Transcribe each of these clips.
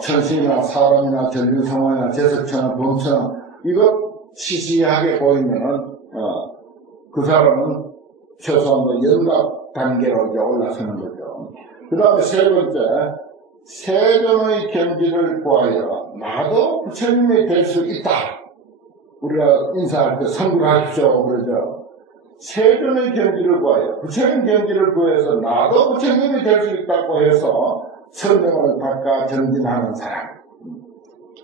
천신이나 사람이나 전륜성화나 제석처나 범처나 이것 시시하게 보이면은 그 사람은 최소한 연각 단계로 이제 올라서는 거죠. 그 다음에 세 번째, 세존의 경지를 구하여 나도 부처님이 될 수 있다. 우리가 인사할 때 성불하십시오 그러죠. 세존의 경지를 구하여 부처님 경지를 구해서 나도 부처님이 될 수 있다고 해서 설명을 바꿔 정진하는 사람,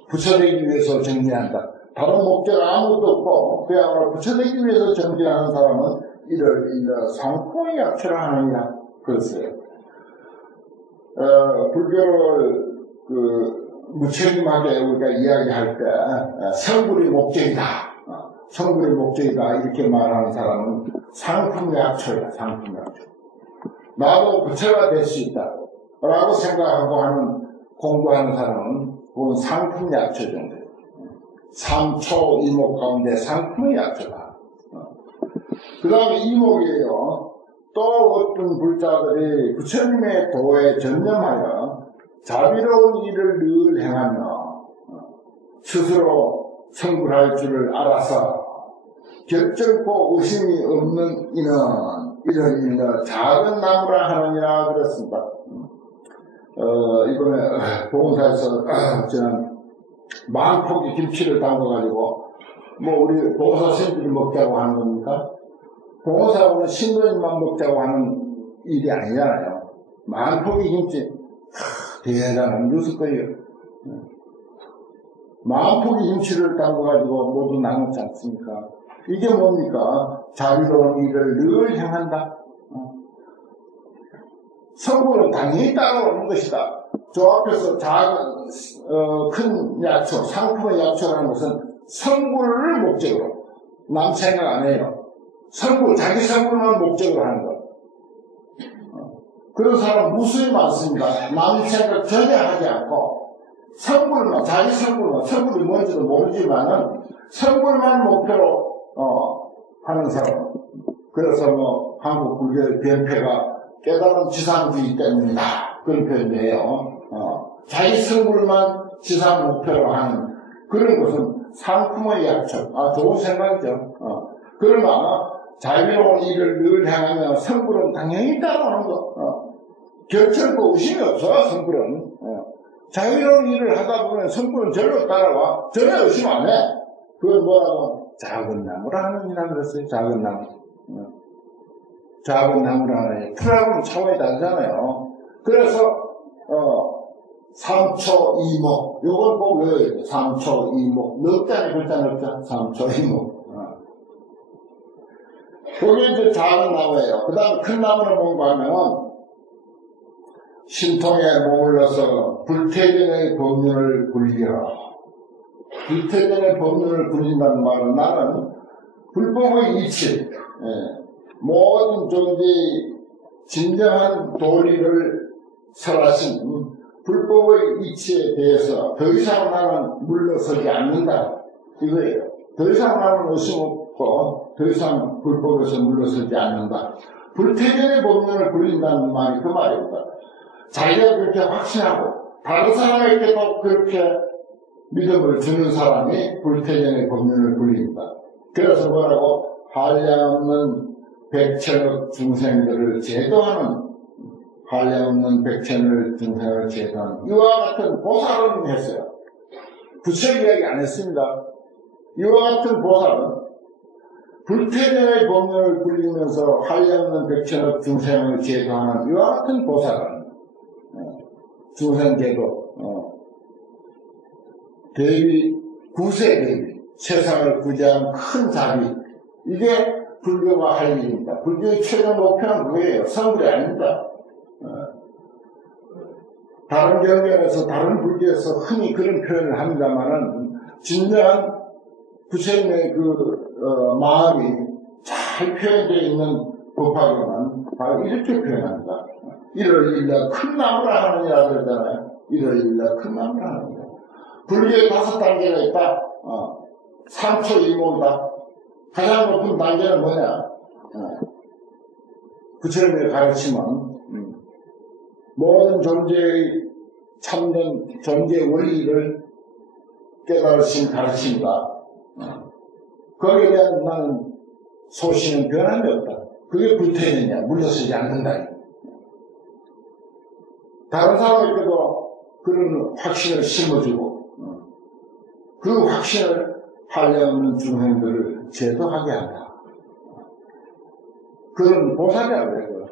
부처되기 위해서 정진한다. 다른 목적 아무것도 없고 그야말로 부처되기 위해서 정진하는 사람은 이를 상품의 약체라 하느냐 그랬어요. 불교를 무책임하게 우리가 이야기할 때 성불이 목적이다, 성불이 목적이다 이렇게 말하는 사람은 상품약초이다. 상품약초. 나도 부처가 될 수 있다 라고 생각하고 공부하는 사람은 그건 상품약초 정도예요. 삼초 이목 가운데 상품의 약초다. 그 다음에 이목이에요. 또 어떤 불자들이 부처님의 도에 전념하여 자비로운 일을 늘 행하며 스스로 성불할 줄을 알아서 결정코 의심이 없는 이런 일을 작은 나무라 하느니라 그랬습니다. 이번에 보건사에서 저는 만포기 김치를 담궈가지고 우리 보건사 선생님들이 먹자고 하는 겁니까? 보건사하고는 신도님만 먹자고 하는 일이 아니잖아요. 만포기 김치 대단한 뉴스 거예요. 만포기 김치를 담궈가지고 모두 나누지 않습니까? 이게 뭡니까? 자비로운 일을 늘 행한다. 성불은 당연히 따라오는 것이다. 저 앞에서 작은 큰 약초, 상품의 약초라는 것은 성불을 목적으로 남 생각 안 해요. 성불, 자기 성불만 목적으로 하는 것. 그런 사람 무수히 많습니다. 남 생각 전혀 하지 않고 성불만, 자기 성불이 뭔지도 모르지만은 성불만 목표로 하는 사람. 그래서 한국 불교의 변폐가 깨달은 지상주의 때문이다. 그런 표현을 해요. 자기 성불만 지상 목표로 하는 그런 것은 상품의 약초. 좋은 생각이죠. 그러나 자비로운 일을 늘 행하면 성불은 당연히 따라오는 것. 결철코 의심이 없어. 성불은 자비로운 일을 하다 보면 성불은 절로 따라와. 전혀 의심 안 해. 그건 뭐라고? 작은 나무라 하느니라 그랬어요. 작은 나무. 작은 나무라 하느니 풀하고는 차원이 다르잖아요. 그래서 삼초 이목 요걸 꼭 외워야 돼요. 삼초 이목 넉자니 글자 넉자 삼초 이목. 그게 이제 작은 나무예요. 그 다음 큰 나무는 뭔가 하면 신통에 머물러서 불태전의 법륜을 굴리라. 불태전의 법륜을 굴린다는 말은 나는 불법의 이치, 모든 존재의 진정한 도리를 설하신 불법의 이치에 대해서 더 이상 나는 물러서지 않는다. 이거예요. 더 이상 나는 의심 없고 더 이상 불법에서 물러서지 않는다. 불태전의 법륜을 굴린다는 말이 그 말입니다. 자기가 그렇게 확신하고 다른 사람에게도 그렇게 믿음을 주는 사람이 불태전의 법륜을 굴립니다. 그래서 뭐라고? 한량없는 백천억 중생들을 제도하는 한량없는 백천억 중생을 제도하는 이와 같은 보살은 했어요. 부처 이야기 안 했습니다. 이와 같은 보살은 불태전의 법륜을 굴리면서 한량없는 백천억 중생을 제도하는 이와 같은 보살은 중생제도 대비 구세 대비 세상을 구제하는 큰 자비 이게 불교가 할 일입니다. 불교의 최종 목표는 그거예요. 성불이 아닙니다. 다른 경전에서 다른 불교에서 흔히 그런 표현을 합니다만은 진정한 부처님의 마음이 잘 표현되어 있는 법화로는 바로 이렇게 표현합니다. 이를 일러 큰 나무라 하느니라 그러잖아요. 이를 일러 큰 나무라 하느니라. 불교에 5단계가 있다. 삼초 이목이다. 가장 높은 단계는 뭐냐? 부처님의 가르침은 모든 존재의 참된 존재 원리를 깨달으신 가르침이다. 거기에 대한 나는 소신은 변함이 없다. 그게 불태느냐, 물러서지 않는다. 다른 사람에게도 그런 확신을 심어주고 그 확신을 하려는 중생들을 제도하게 한다. 그런 보살이라고 해요.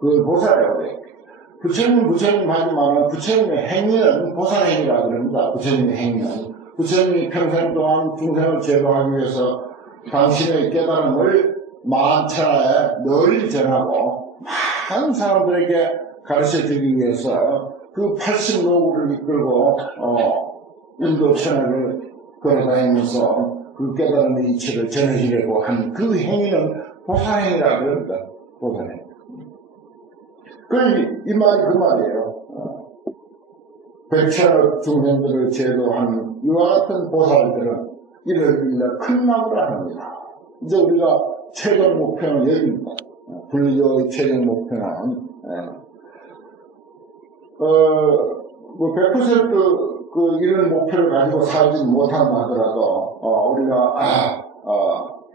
그걸 보살이라고 해요. 부처님 하지만 부처님의 행위는 보살 행위라고 합니다. 부처님의 행위는. 부처님이 평생 동안 중생을 제도하기 위해서 당신의 깨달음을 만천하에 널리 전하고 많은 사람들에게 가르쳐주기 위해서 그 80노구를 이끌고 인도 천하를 걸어다니면서 그 깨달음의 이치를 전해주려고 한 그 행위는 보살행위라고 합니다. 보살행위. 이 말이 그 말이에요. 백천억 중생들을 제도하는 이와 같은 보살들은 이를 빌려 큰 나무를 합니다. 이제 우리가 최종 목표는 여기입니다. 불교의 최종 목표는 100% 이런 목표를 가지고 살지 못한다 하더라도 우리가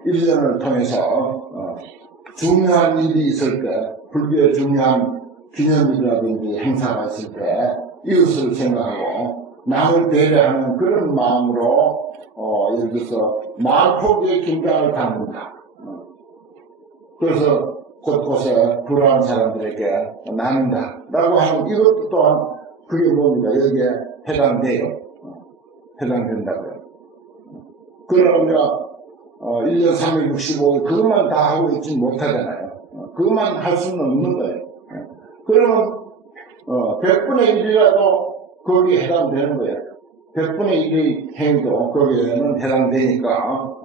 1년을 통해서 중요한 일이 있을 때, 불교의 중요한 기념일이라든지 행사가 있을 때 이웃을 생각하고 남을 배려하는 그런 마음으로 예를 들어서 만폭의 김장을 담는다. 그래서 곳곳에 불안한 사람들에게 나눈다 라고 하는 이것도 또한 그게 뭡니까? 여기에 해당돼요. 해당된다고요. 그러나 우리가 1년 365일 그것만 다 하고 있지 못하잖아요. 그것만 할 수는 없는 거예요. 그러면 100분의 1이라도 거기에 해당되는 거예요. 100분의 1의 행위도 거기에는 해당되니까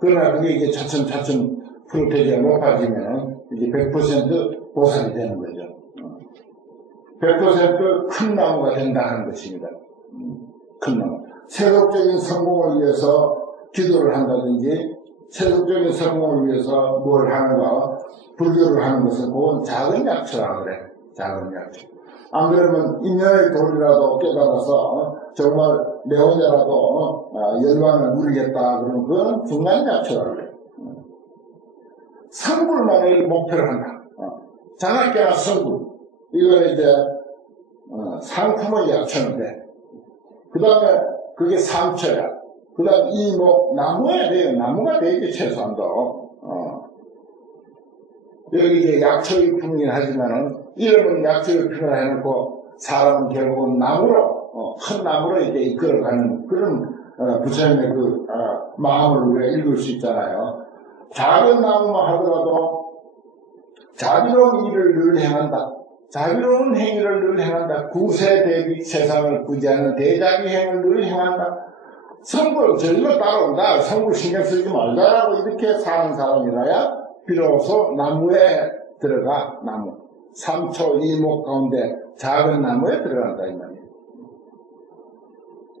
그러나 그게 이제 차츰차츰 프로테지가 높아지면 이제 100% 보살이 되는 거죠. 100% 큰 나무가 된다는 것입니다. 큰 나무. 세속적인 성공을 위해서 기도를 한다든지 세속적인 성공을 위해서 뭘 하는가 불교를 하는 것은 그건 작은 약초라 그래. 작은 약초. 안 그러면 인연의 도리라도 깨달아서 정말 내 혼자라도 열반을 누리겠다 그러면 그건 중간 약초라 그래. 성불만을 목표로 한다. 장학계나 성불. 이거는 이제 상품의 약초인데 그 다음에 그게 상처야. 그 다음 이목 나무야 돼요. 나무가 되지 최소한도. 여기 이제 약초의 품이긴 하지만은 이름은 약초의 품을 해놓고 사람은 결국은 나무로 큰 나무로 이제 이끌어가는 그런 부처님의 그 마음을 우리가 읽을 수 있잖아요. 작은 나무만 하더라도 자비로운 일을 늘 행한다. 자비로운 행위를 늘 행한다. 구세 대비 세상을 구제하는 대자비 행을 늘 행한다. 성불 저리로 따라온다. 성불 신경 쓰지 말자라고 이렇게 사는 사람이라야 비로소 나무에 들어가. 나무. 삼초 이목 가운데 작은 나무에 들어간다 이 말이에요.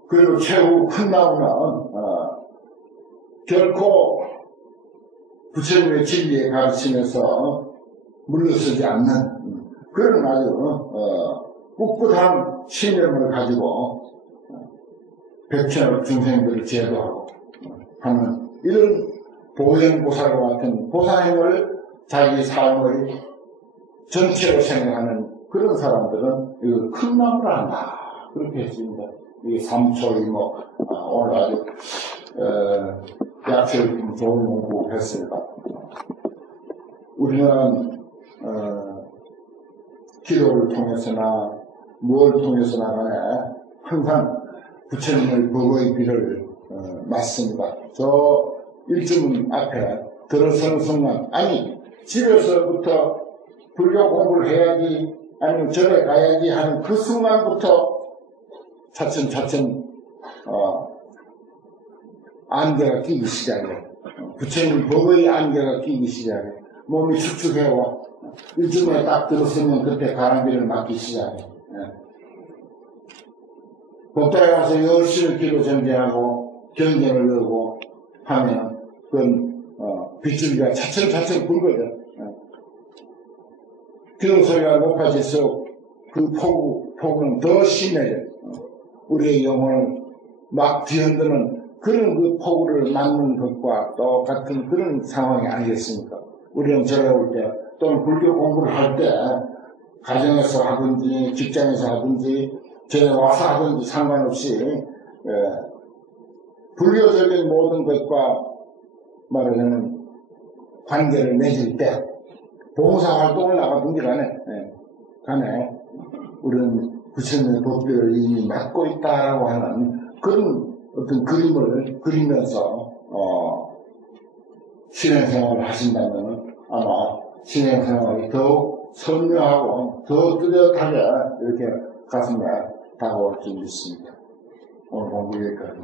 그리고 최후 큰 나무는 결코 부처님의 진리에 가르치면서 물러서지 않는 그런 아주 꿋꿋한 신념을 가지고 백천억 중생들을 제도하고 하는 이런 보현보살과 같은 보살행을 자기 삶의 전체로 생각하는 그런 사람들은 이걸 큰 나무를 한다. 그렇게 했습니다. 이게 삼초이목 오늘 아주 약초를 좋은 공부했습니다. 우리는 기도를 통해서나 무엇을 통해서나 간에 항상 부처님의 법의 비를 맞습니다. 저 일주문 앞에 들어서는 순간 아니 집에서부터 불교 공부를 해야지 아니면 절에 가야지 하는 그 순간부터 차츰차츰 안개가 끼기 시작해. 부처님 법의 안개가 끼기 시작해. 몸이 축축해고 일주문에 딱 들었으면 그때 가랑비를 맞기 시작해. 복도에 가서 열심히 기도 전쟁하고 경전을 넣고 하면 그건 빗줄기가 차츰차츰 굵어져. 기도 소리가 높아질수록 그 폭우 폭은 더 심해져. 우리의 영혼을 막 뒤흔드는 그런 그 폭우를 맞는 것과 똑같은 그런 상황이 아니겠습니까? 우리는 절에 올 때, 또는 불교 공부를 할 때, 가정에서 하든지, 직장에서 하든지, 절에 와서 하든지 상관없이, 불교적인 모든 것과 말하자면 관계를 맺을 때, 봉사활동을 나가든지 간에, 우리는 부처님의 법비를 이미 맡고 있다라고 하는 그런 어떤 그림을 그리면서, 신행생활을 하신다면 아마 신행생활이 더욱 선명하고 더 뚜렷하게 이렇게 가슴에 다가올 줄 믿습니다. 오늘 공부 여기까지.